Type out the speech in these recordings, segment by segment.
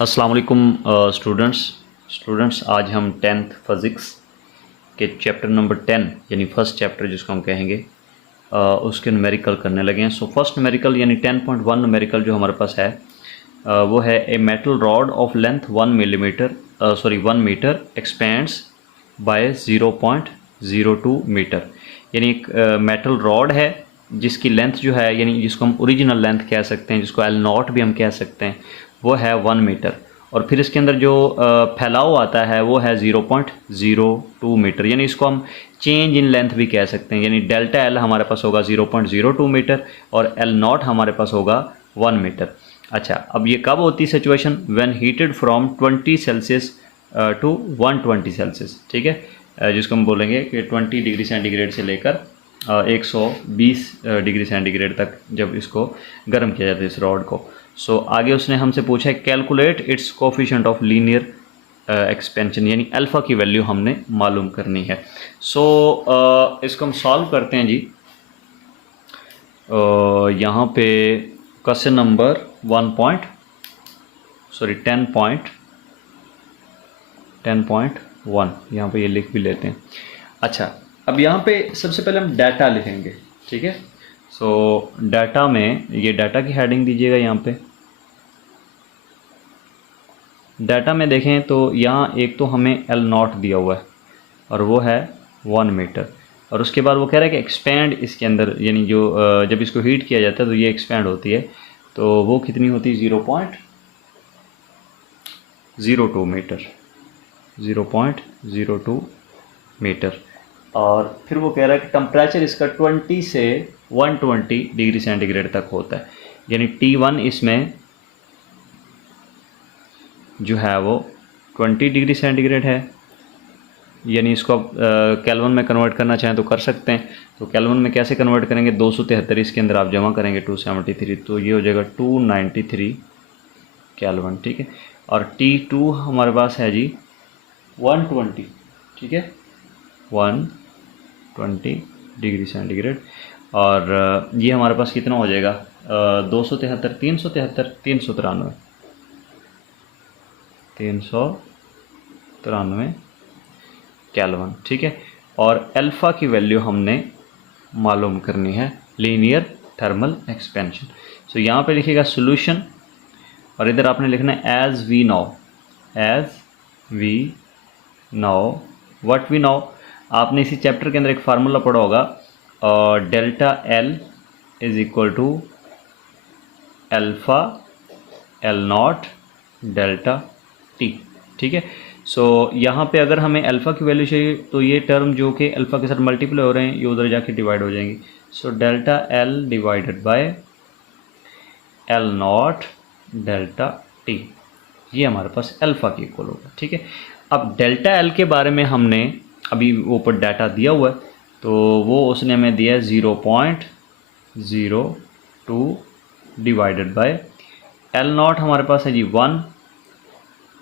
अस्सलाम वालेकुम स्टूडेंट्स आज हम टेंथ फिज़िक्स के चैप्टर नंबर 10 यानी फर्स्ट चैप्टर जिसको हम कहेंगे उसके न्यूमेरिकल करने लगे हैं। सो फर्स्ट न्यूमेरिकल यानी 10.1 न्यूमेरिकल जो हमारे पास है वो है a metal rod of length 1 metre expands by 0.02 metre. यानी एक मेटल रॉड है जिसकी लेंथ जो है यानी जिसको हम ओरिजिनल लेंथ कह सकते हैं, जिसको L0 भी हम कह सकते हैं, वो है 1 मीटर। और फिर इसके अंदर जो फैलाव आता है वो है 0.02 मीटर। यानी इसको हम चेंज इन लेंथ भी कह सकते हैं। यानी डेल्टा एल हमारे पास होगा 0.02 मीटर और L0 हमारे पास होगा 1 मीटर। अच्छा, अब ये कब होती situation? When heated from 20 Celsius to 120 Celsius. ठीक है, जिसको हम बोलेंगे कि 20 डिग्री सेंटीग्रेड से लेकर 120 डिग्री सेंटीग्रेड तक जब इसको गर्म किया जाता है इस रॉड को। सो आगे उसने हमसे पूछा है calculate its coefficient of linear expansion, यानी अल्फ़ा की वैल्यू हमने मालूम करनी है। सो इसको हम सॉल्व करते हैं जी। यहाँ पे क्वेश्चन नंबर 10.1 यहाँ पे ये लिख भी लेते हैं। अच्छा, अब यहाँ पे सबसे पहले हम डाटा लिखेंगे। ठीक है, सो डाटा में ये डाटा की हेडिंग दीजिएगा। यहाँ पे डाटा में देखें तो यहाँ एक तो हमें L0 दिया हुआ है और वो है 1 मीटर। और उसके बाद वो कह रहा है कि एक्सपेंड इसके अंदर, यानी जो जब इसको हीट किया जाता है तो ये एक्सपेंड होती है, तो वो कितनी होती है? 0.02 मीटर। 0.02 मीटर। और फिर वो कह रहा है कि टेम्परेचर इसका 20 से 120 डिग्री सेंटीग्रेड तक होता है। यानी T1 इसमें जो है वो 20 डिग्री सेंटीग्रेड है। यानी इसको आप केल्विन में कन्वर्ट करना चाहें तो कर सकते हैं। तो केल्विन में कैसे कन्वर्ट करेंगे? 273 इसके अंदर आप जमा करेंगे 273, तो ये हो जाएगा 293 केल्विन। ठीक है, और T2 हमारे पास है जी 120। ठीक है, 120 डिग्री सेंटीग्रेड। और ये हमारे पास कितना हो जाएगा? 393 केल्विन। ठीक है, और अल्फ़ा की वैल्यू हमने मालूम करनी है, लीनियर थर्मल एक्सपेंशन। सो यहाँ पे लिखिएगा सॉल्यूशन और इधर आपने लिखना है as we know what we know. आपने इसी चैप्टर के अंदर एक फार्मूला पढ़ा होगा, delta L is equal to alpha L0 delta T. ठीक है, सो यहाँ पे अगर हमें अल्फ़ा की वैल्यू चाहिए तो ये टर्म जो कि अल्फ़ा के साथ मल्टीप्लाई हो रहे हैं ये उधर जाके डिवाइड हो जाएंगी। So delta L divided by L0 delta T, ये हमारे पास अल्फ़ा की इक्वल होगा। ठीक है, अब डेल्टा एल के बारे में हमने अभी ऊपर डाटा दिया हुआ है, तो वो उसने हमें दिया है 0.02 डिवाइडेड बाय L0 हमारे पास है जी 1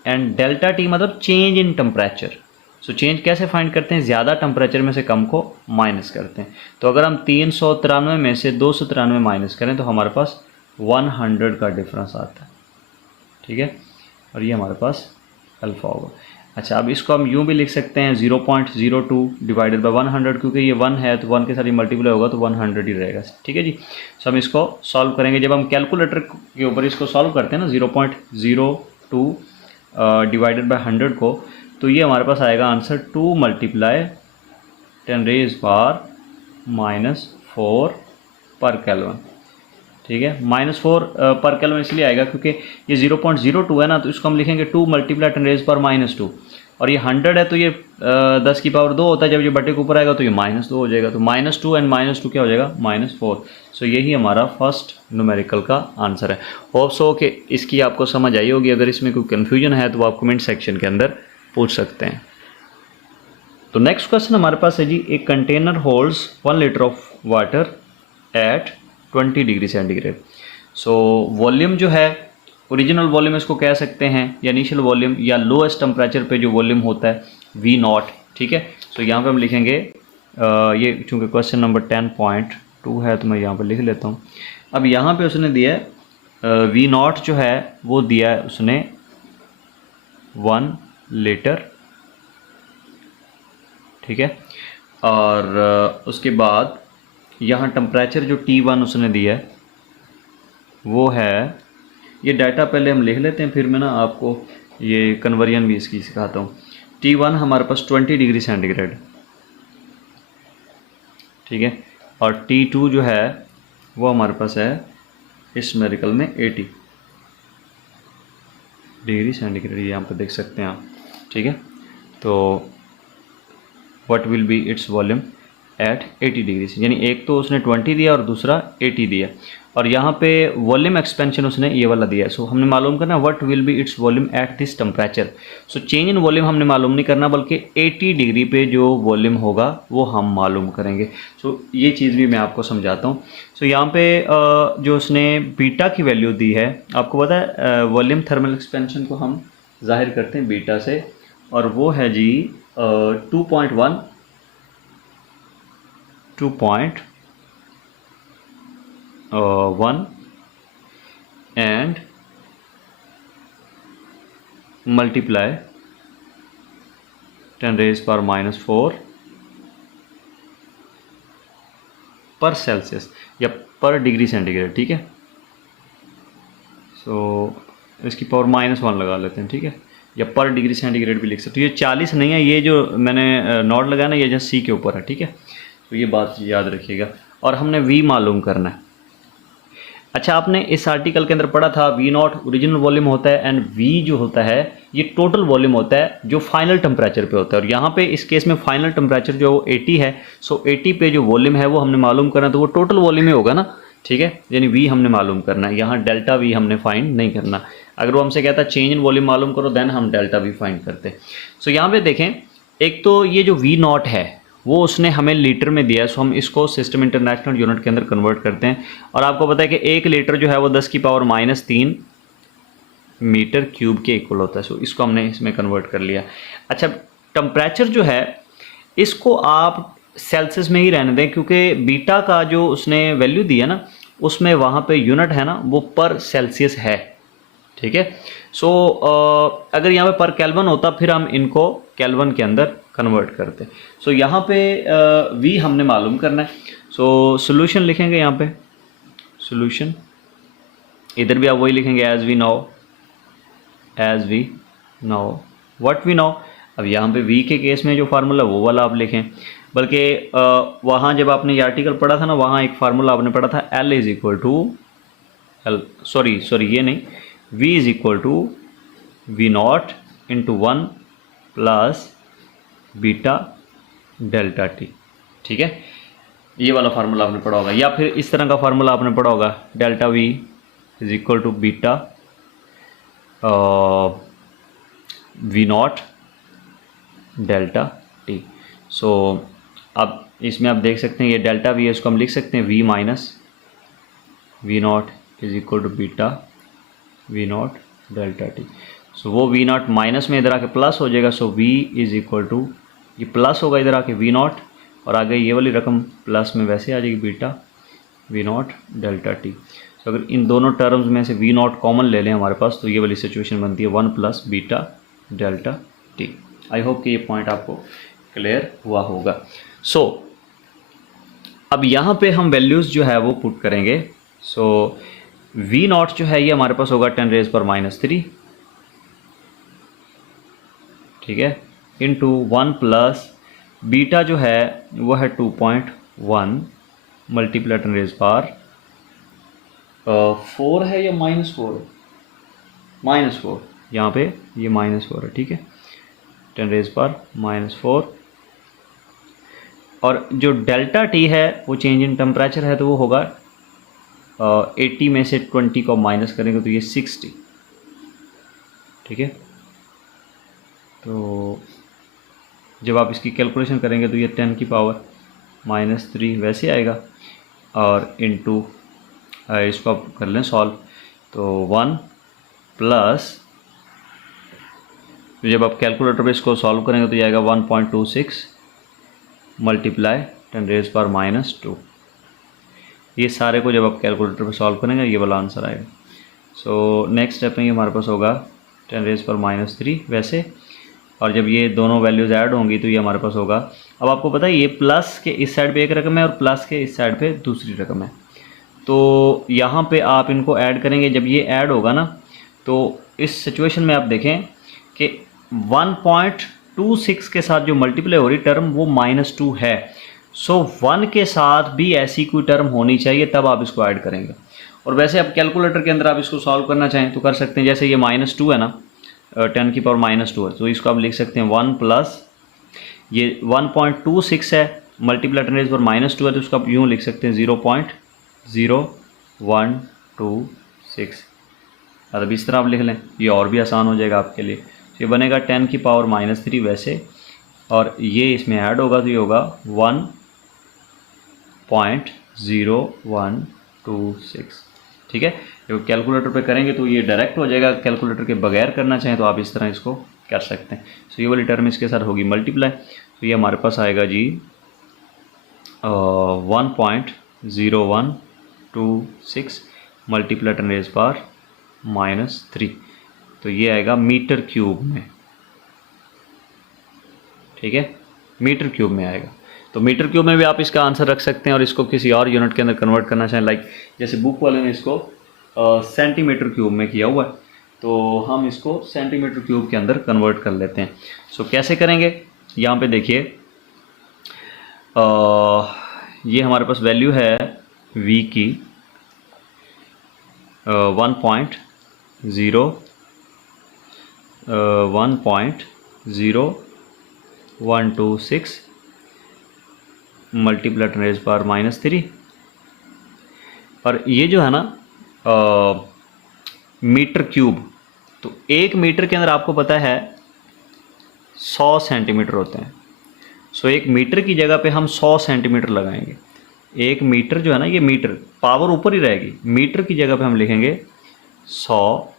एंड डेल्टा टी मतलब change in temperature. So change कैसे फाइंड करते हैं? ज़्यादा टेम्परेचर में से कम को माइनस करते हैं। तो अगर हम 393 में से 293 माइनस करें तो हमारे पास 100 का डिफरेंस आता है। ठीक है, और ये हमारे पास अल्फ़ा होगा। अच्छा, अब इसको हम यूँ भी लिख सकते हैं 0.02 डिवाइडेड बाय 100, क्योंकि ये 1 है तो 1 के साथ ही मल्टीप्लाई होगा तो 100 ही रहेगा। ठीक है जी, सो हम इसको सॉल्व करेंगे। जब हम कैलकुलेटर के ऊपर इसको सॉल्व करते हैं ना 0.02 डिवाइडेड बाय 100 को, तो ये हमारे पास आएगा आंसर 2 मल्टीप्लाई 10⁻⁻⁴ पर केल्विन। ठीक है, -4 पर केल्विन इसलिए आएगा क्योंकि ये 0.02 है ना, तो इसको हम लिखेंगे 2 मल्टीप्लाई 10⁻²। और ये 100 है तो ये 10 की पावर 2 होता है। जब ये बटे के ऊपर आएगा तो ये -2 हो जाएगा। तो -2 एंड -2 क्या हो जाएगा? -4। सो यही हमारा फर्स्ट न्यूमेरिकल का आंसर है। होप सो कि इसकी आपको समझ आई होगी। अगर इसमें कोई कन्फ्यूजन है तो आप कमेंट सेक्शन के अंदर पूछ सकते हैं। तो नेक्स्ट क्वेश्चन हमारे पास है जी, एक container holds 1 litre of water at 20 degree centigrade. So volume जो है, ओरिजिनल वॉल्यूम इसको कह सकते हैं, या इनिशियल वॉल्यूम, या लोएस्ट टेम्परेचर पे जो वॉल्यूम होता है V0। ठीक है, सो यहाँ पे हम लिखेंगे ये चूँकि क्वेश्चन नंबर 10.2 है तो मैं यहाँ पे लिख लेता हूँ। अब यहाँ पे उसने दिया है V0 जो है वो दिया है उसने 1 लीटर, ठीक है। और उसके बाद यहाँ टेम्परेचर जो T1 उसने दिया है वो है, ये डाटा पहले हम लिख लेते हैं, फिर मैं ना आपको ये कन्वर्जन भी इसकी सिखाता हूँ। T1 हमारे पास 20 डिग्री सेंटीग्रेड, ठीक है। और T2 जो है वो हमारे पास है इस न्यूमेरिकल में 80 डिग्री सेंटीग्रेड, यहाँ पर देख सकते हैं आप, ठीक है। तो what will be its volume at 80 degree से, यानी एक तो उसने 20 दिया और दूसरा 80 दिया, और यहाँ पे वॉल्यूम एक्सपेंशन उसने ये वाला दिया है। सो हमने मालूम करना what will be its volume at this temperature. So change in volume हमने मालूम नहीं करना, बल्कि 80 डिग्री पे जो वॉल्यूम होगा वो हम मालूम करेंगे। सो ये चीज़ भी मैं आपको समझाता हूँ। सो यहाँ पे जो उसने बीटा की वैल्यू दी है, आपको पता है वॉल्यूम थर्मल एक्सपेंशन को हम जाहिर करते हैं बीटा से, और वो है जी 2.1 एंड मल्टीप्लाई 10⁻⁴ पर सेल्सियस या पर डिग्री सेंटीग्रेड, ठीक है। सो इसकी पावर -1 लगा लेते हैं, ठीक है, या पर डिग्री सेंटीग्रेड भी लिख सकते हो। ये 40 नहीं है, ये जो मैंने नोट लगाया ना, ये जस्ट सी के ऊपर है, ठीक है। तो ये बात याद रखिएगा। और हमने V मालूम करना है। अच्छा, आपने इस आर्टिकल के अंदर पढ़ा था V0 ओरिजिनल वॉल्यूम होता है एंड V जो होता है ये टोटल वॉल्यूम होता है जो फाइनल टेम्परेचर पे होता है। और यहाँ पे इस केस में फाइनल टेम्परेचर जो वो 80 है। सो 80 पे जो वॉल्यूम है वो हमने मालूम करना, तो वो टोटल वॉल्यूम ही होगा ना, ठीक है। यानी V हमने मालूम करना है, यहाँ डेल्टा V हमने फाइंड नहीं करना। अगर वो हमसे कहता है चेंज इन वॉल्यूम मालूम करो, देन हम डेल्टा V फाइंड करते। सो यहाँ पे देखें, एक तो ये जो V0 है वो उसने हमें लीटर में दिया है। सो हम इसको सिस्टम इंटरनेशनल यूनिट के अंदर कन्वर्ट करते हैं। और आपको पता है कि 1 लीटर जो है वो 10⁻³ मीटर क्यूब के इक्वल होता है। सो इसको हमने इसमें कन्वर्ट कर लिया। अच्छा, टेम्परेचर जो है इसको आप सेल्सियस में ही रहने दें, क्योंकि बीटा का जो उसने वैल्यू दिया ना उसमें वहाँ पे यूनिट है ना वो पर सेल्सियस है, ठीक है। सो अगर यहाँ पे पर केल्विन होता फिर हम इनको केल्विन के अंदर कन्वर्ट करते। सो यहाँ पे V हमने मालूम करना है। सो सोल्यूशन लिखेंगे यहाँ पे, सोल्यूशन इधर भी आप वही लिखेंगे as we know what we know. अब यहाँ पे V के केस में जो फार्मूला वो वाला आप लिखें, बल्कि वहाँ जब आपने ये आर्टिकल पढ़ा था ना, वहाँ एक फार्मूला आपने पढ़ा था L is equal to sorry ये नहीं, V is equal to V0 into 1 plus beta delta T, ठीक है। ये वाला फार्मूला आपने पढ़ा होगा, या फिर इस तरह का फार्मूला आपने पढ़ा होगा delta V is equal to beta V0 delta T। So अब इसमें आप देख सकते हैं ये डेल्टा V है, इसको हम लिख सकते हैं V minus V0 is equal to beta V0 delta T। So वो V0 माइनस में इधर आके प्लस हो जाएगा। So V is equal to, ये प्लस होगा इधर आके V0, और आगे ये वाली रकम प्लस में वैसे आ जाएगी बीटा V0 डेल्टा T। सो अगर इन दोनों टर्म्स में से V0 कॉमन ले लें हमारे पास, तो ये वाली सिचुएशन बनती है 1 plus beta delta T। I hope कि ये पॉइंट आपको क्लियर हुआ होगा। सो अब यहाँ पे हम वैल्यूज़ जो है वो पुट करेंगे। सो V0 जो है ये हमारे पास होगा 10⁻³ ठीक है, इंटू 1 प्लस बीटा जो है वो है 2.1 मल्टीप्लाई 10⁻⁴ है या -4 है, -4, यहाँ पे ये -4 है, ठीक है, 10⁻⁴। और जो डेल्टा T है वो चेंज इन टेम्परेचर है, तो वो होगा 80 में से 20 को माइनस करेंगे तो ये 60, ठीक है। तो जब आप इसकी कैलकुलेशन करेंगे तो ये 10⁻³ वैसे आएगा, और इनटू इसको आप कर लें सॉल्व, तो 1 प्लस, तो जब आप कैलकुलेटर पे इसको सॉल्व करेंगे तो ये आएगा 1.26 मल्टीप्लाई 10⁻²। ये सारे को जब आप कैलकुलेटर पे सॉल्व करेंगे ये वाला आंसर आएगा। सो नेक्स्ट स्टेप में ये हमारे पास होगा 10⁻³ वैसे, और जब ये दोनों वैल्यूज़ ऐड होंगी तो ये हमारे पास होगा। अब आपको पता है ये प्लस के इस साइड पे एक रकम है और प्लस के इस साइड पे दूसरी रकम है, तो यहाँ पे आप इनको ऐड करेंगे। जब ये ऐड होगा ना तो इस सिचुएशन में आप देखें कि 1.26 के साथ जो मल्टीप्लाई हो रही टर्म वो -2 है। सो 1 के साथ भी ऐसी कोई टर्म होनी चाहिए, तब आप इसको ऐड करेंगे। और वैसे आप कैलकुलेटर के अंदर आप इसको सॉल्व करना चाहें तो कर सकते हैं। जैसे ये -2 है ना, 10⁻⁻² है, तो इसको आप लिख सकते हैं 1 प्लस ये 1.26 है, मल्टीप्लाई 10⁻⁻² है, तो उसको आप यूँ लिख सकते हैं 0.0126। अब इस तरह आप लिख लें, ये और भी आसान हो जाएगा आपके लिए। तो ये बनेगा 10⁻³ वैसे, और ये इसमें ऐड होगा तो ये होगा 1.0126। ठीक है, जो कैलकुलेटर पे करेंगे तो ये डायरेक्ट हो जाएगा, कैलकुलेटर के बगैर करना चाहें तो आप इस तरह इसको कर सकते हैं। तो ये वाली टर्म इसके साथ होगी मल्टीप्लाई, तो ये हमारे पास आएगा जी 1.0126 मल्टीप्लाई 10⁻⁻3, तो ये आएगा मीटर क्यूब में। ठीक है, मीटर क्यूब में आएगा। तो मीटर क्यूब में भी आप इसका आंसर रख सकते हैं और इसको किसी और यूनिट के अंदर कन्वर्ट करना चाहें, लाइक जैसे बुक वाले ने इसको सेंटीमीटर क्यूब में किया हुआ है, तो हम इसको सेंटीमीटर क्यूब के अंदर कन्वर्ट कर लेते हैं। सो कैसे करेंगे, यहाँ पे देखिए ये हमारे पास वैल्यू है v की 1.0126 मल्टीप्लाई 10⁻⁻3, और ये जो है ना मीटर क्यूब, तो 1 मीटर के अंदर आपको पता है 100 सेंटीमीटर होते हैं। सो 1 मीटर की जगह पे हम 100 सेंटीमीटर लगाएंगे। 1 मीटर जो है ना, ये मीटर पावर ऊपर ही रहेगी, मीटर की जगह पे हम लिखेंगे 100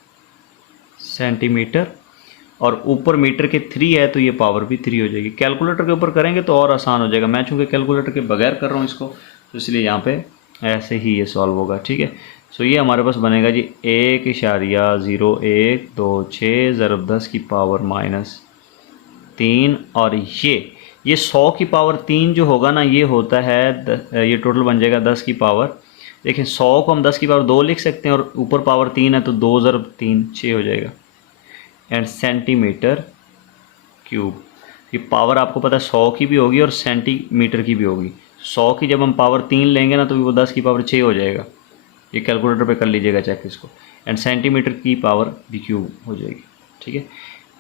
सेंटीमीटर, और ऊपर मीटर के 3 है तो ये पावर भी 3 हो जाएगी। कैलकुलेटर के ऊपर करेंगे तो और आसान हो जाएगा, मैं चूँकि कैलकुलेटर के बगैर कर रहा हूँ इसको, तो इसलिए यहाँ पे ऐसे ही ये सॉल्व होगा। ठीक है, सो ये हमारे पास बनेगा जी 1.0126 ज़रब 10⁻⁻3, और ये 100 की पावर 3 जो होगा ना, ये होता है ये टोटल बन जाएगा 10 की पावर, देखिए 100 को हम 10 की पावर 2 लिख सकते हैं और ऊपर पावर 3 है तो 2 ज़रब 3 6 हो जाएगा, एंड सेंटीमीटर क्यूब। ये पावर आपको पता है 100 की भी होगी और सेंटीमीटर की भी होगी। 100 की जब हम पावर 3 लेंगे ना तो वो 10 की पावर 6 हो जाएगा, ये कैलकुलेटर पे कर लीजिएगा चेक इसको, एंड सेंटीमीटर की पावर भी क्यूब हो जाएगी। ठीक है,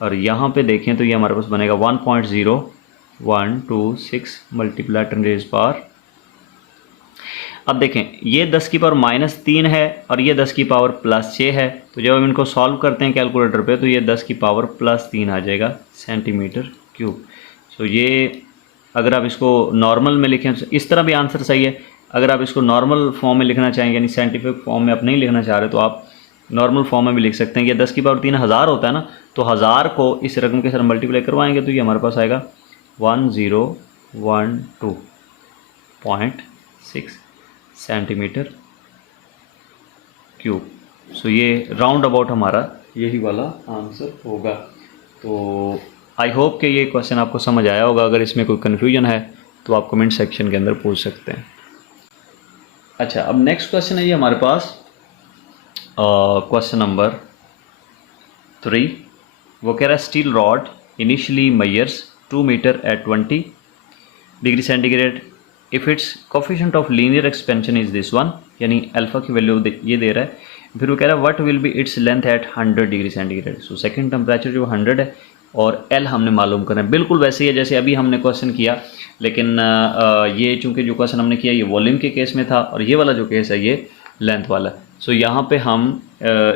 और यहाँ पे देखें तो ये हमारे पास बनेगा 1.0126 मल्टीप्लाई 10⁻। अब देखें ये 10 की पावर -3 है और ये 10 की पावर +6 है, तो जब हम इनको सॉल्व करते हैं कैलकुलेटर पे तो ये 10 की पावर +3 आ जाएगा सेंटीमीटर क्यूब। सो ये अगर आप इसको नॉर्मल में लिखें इस तरह भी आंसर सही है। अगर आप इसको नॉर्मल फॉर्म में लिखना चाहेंगे, यानी साइंटिफिक फॉर्म में आप नहीं लिखना चाह रहे, तो आप नॉर्मल फॉर्म में भी लिख सकते हैं। ये 10 की पावर 3 1000 होता है ना, तो 1000 को इस रकम के साथ मल्टीप्लाई करवाएंगे तो ये हमारे पास आएगा 1012.6 सेंटीमीटर क्यूब। सो ये राउंड अबाउट हमारा यही वाला आंसर होगा। तो आई होप कि ये क्वेश्चन आपको समझ आया होगा। अगर इसमें कोई कन्फ्यूजन है तो आप कमेंट सेक्शन के अंदर पूछ सकते हैं। अच्छा, अब नेक्स्ट क्वेश्चन है ये हमारे पास क्वेश्चन नंबर 3। वो कह रहा है steel rod initially measures 2 metre at 20 degree centigrade if its coefficient of linear expansion is this one, यानी अल्फ़ा की वैल्यू ये दे रहा है। फिर वो कह रहा है what will be its length at 100 degree centigrade. So second temperature जो 100 है और एल हमने मालूम करना है। बिल्कुल वैसे ही है जैसे अभी हमने क्वेश्चन किया, लेकिन ये चूँकि जो क्वेश्चन हमने किया ये वॉल्यूम के केस में था और ये वाला जो केस है ये लेंथ वाला। सो यहाँ पे हम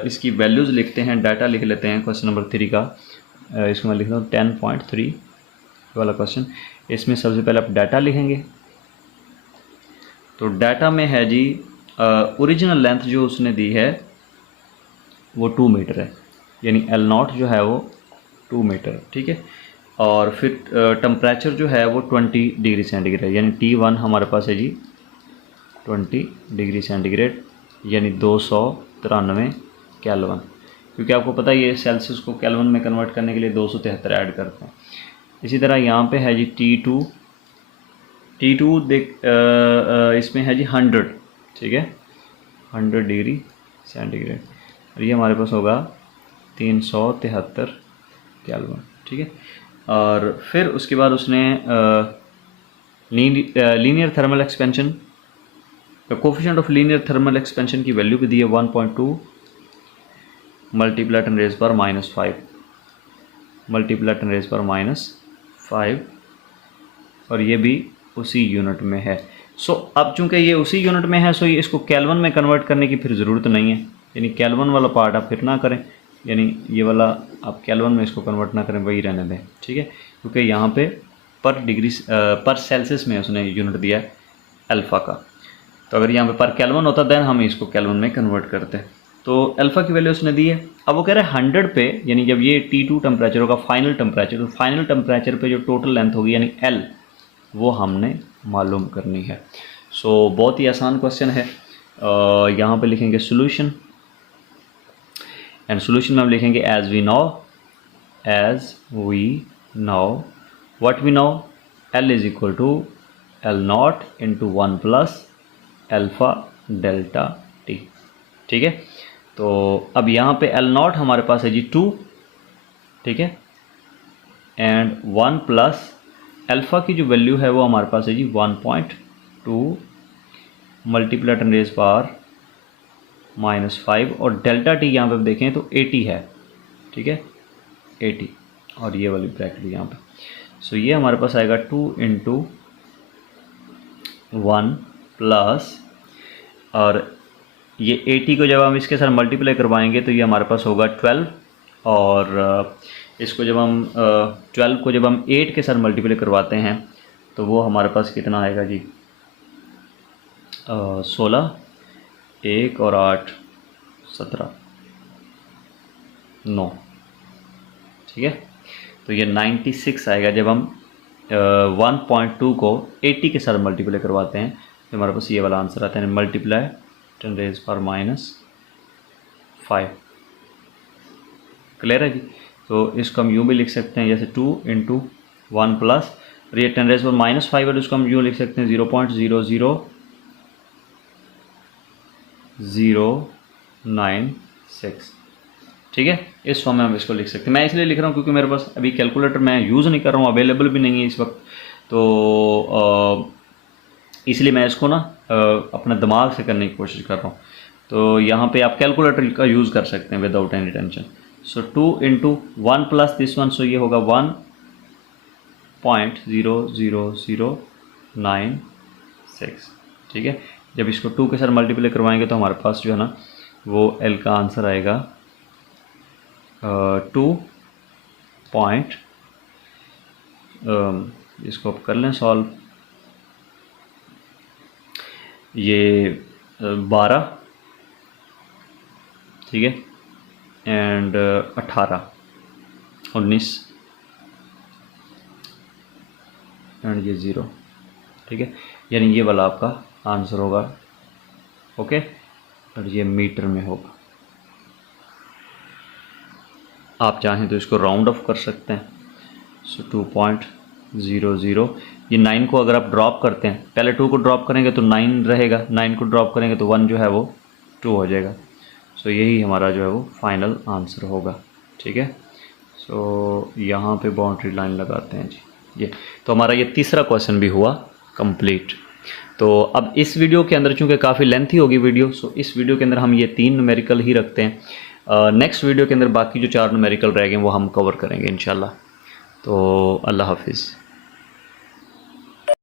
इसकी वैल्यूज़ लिखते हैं, डाटा लिख लेते हैं क्वेश्चन नंबर 3 का। इसको मैं लिख रहा हूँ 10.3 वाला क्वेश्चन। इसमें सबसे पहले आप डाटा लिखेंगे। तो डाटा में है जी ओरिजिनल लेंथ जो उसने दी है वो 2 मीटर है, यानी L0 जो है वो 2 मीटर। ठीक है, और फिर टेम्परेचर जो है वो 20 डिग्री सेंटीग्रेड है, यानी T1 हमारे पास है जी 20 डिग्री सेंटीग्रेड, यानी 293 केल्विन। क्योंकि आपको पता है ये सेल्सियस को केल्विन में कन्वर्ट करने के लिए 273 ऐड करते हैं। इसी तरह यहाँ पे है जी T2 देख इसमें है जी 100, ठीक है, 100 डिग्री सेंटीग्रेड, और ये हमारे पास होगा 373 केल्विन, ठीक है। और फिर उसके बाद उसने linear thermal expansion, coefficient of linear thermal expansion की वैल्यू भी दी है 1.2 मल्टीप्लाई 10⁻⁵ मल्टीप्लाई 10⁻⁵, और ये भी उसी यूनिट में है। सो अब चूंकि ये उसी यूनिट में है, सो ये इसको केल्विन में कन्वर्ट करने की फिर ज़रूरत नहीं है, यानी केल्विन वाला पार्ट आप फिर ना करें, यानी ये वाला आप केल्विन में इसको कन्वर्ट ना करें, वही रहने दें, ठीक है, क्योंकि यहाँ पे पर सेल्सियस में उसने यूनिट दिया है अल्फ़ा का। तो अगर यहाँ पे पर केल्विन होता देन हम इसको केल्विन में कन्वर्ट करते हैं। तो अल्फ़ा की वैल्यू उसने दी है। अब वो कह रहा है 100 पे, यानी जब ये T2 टेम्परेचर होगा फाइनल टेम्परेचर, तो फाइनल टेम्परेचर पे जो टोटल लेंथ होगी यानी L, वो हमने मालूम करनी है। सो बहुत ही आसान क्वेश्चन है। यहाँ पे लिखेंगे सोल्यूशन, एंड सोल्यूशन में हम लिखेंगे as we know what we know, L is equal to L0 into 1 प्लस अल्फ़ा डेल्टा T, ठीक है। तो अब यहाँ पे L0 हमारे पास है जी 2, ठीक है, एंड 1 प्लस अल्फ़ा की जो वैल्यू है वो हमारे पास है जी 1.2 मल्टीप्लाई 10⁻⁵, और डेल्टा T यहाँ पे देखें तो 80 है, ठीक है, 80, और ये वाली ब्रैकेट यहाँ पे। सो ये हमारे पास आएगा 2 इंटू 1 प्लस, और ये 80 को जब हम इसके साथ मल्टीप्लाई करवाएंगे तो ये हमारे पास होगा 12, और इसको जब हम 12 को जब हम 8 के साथ मल्टीप्लाई करवाते हैं तो वो हमारे पास कितना आएगा जी 16, 1 और 8 17 9, ठीक है। तो ये 96 आएगा जब हम 1.2 को 80 के साथ मल्टीप्लाई करवाते हैं, तो हमारे पास ये वाला आंसर आता है, मल्टीप्लाई 10⁻⁵। क्लियर है जी। तो इसको हम यूँ भी लिख सकते हैं जैसे 2 इंटू 1 प्लस, और ये 10⁻⁵, और इसको हम यूँ लिख सकते हैं 0.00096, ठीक है। इस फॉर्म में हम इसको लिख सकते हैं। मैं इसलिए लिख रहा हूँ क्योंकि मेरे पास अभी कैलकुलेटर मैं यूज़ नहीं कर रहा हूँ, अवेलेबल भी नहीं है इस वक्त, तो इसलिए मैं इसको ना अपने दिमाग से करने की कोशिश कर रहा हूँ। तो यहाँ पे आप कैलकुलेटर का यूज़ कर सकते हैं without any tension. So 2 into 1 plus this one, so ये होगा 1.00096, ठीक है। जब इसको 2 के साथ मल्टीप्लाई करवाएंगे तो हमारे पास जो है ना वो L का आंसर आएगा 2 पॉइंट, इसको आप कर लें सॉल्व, ये 12, ठीक है, एंड 18 19 एंड ये 0, ठीक है, यानी ये वाला आपका आंसर होगा, ओके, और ये मीटर में होगा। आप चाहें तो इसको राउंड ऑफ कर सकते हैं। सो 2.00, ये 9 को अगर आप ड्रॉप करते हैं, पहले 2 को ड्रॉप करेंगे तो 9 रहेगा, 9 को ड्रॉप करेंगे तो 1 जो है वो 2 हो जाएगा। सो यही हमारा जो है वो फाइनल आंसर होगा, ठीक है। सो यहाँ पे बाउंड्री लाइन लगाते हैं जी, ये तो हमारा ये तीसरा क्वेश्चन भी हुआ कंप्लीट। तो अब इस वीडियो के अंदर चूँकि काफ़ी लेंथी होगी वीडियो, सो इस वीडियो के अंदर हम ये 3 न्यूमेरिकल ही रखते हैं। नेक्स्ट वीडियो के अंदर बाकी जो 4 न्यूमेरिकल रह गए वो हम कवर करेंगे इंशाल्लाह। तो अल्लाह हाफिज़।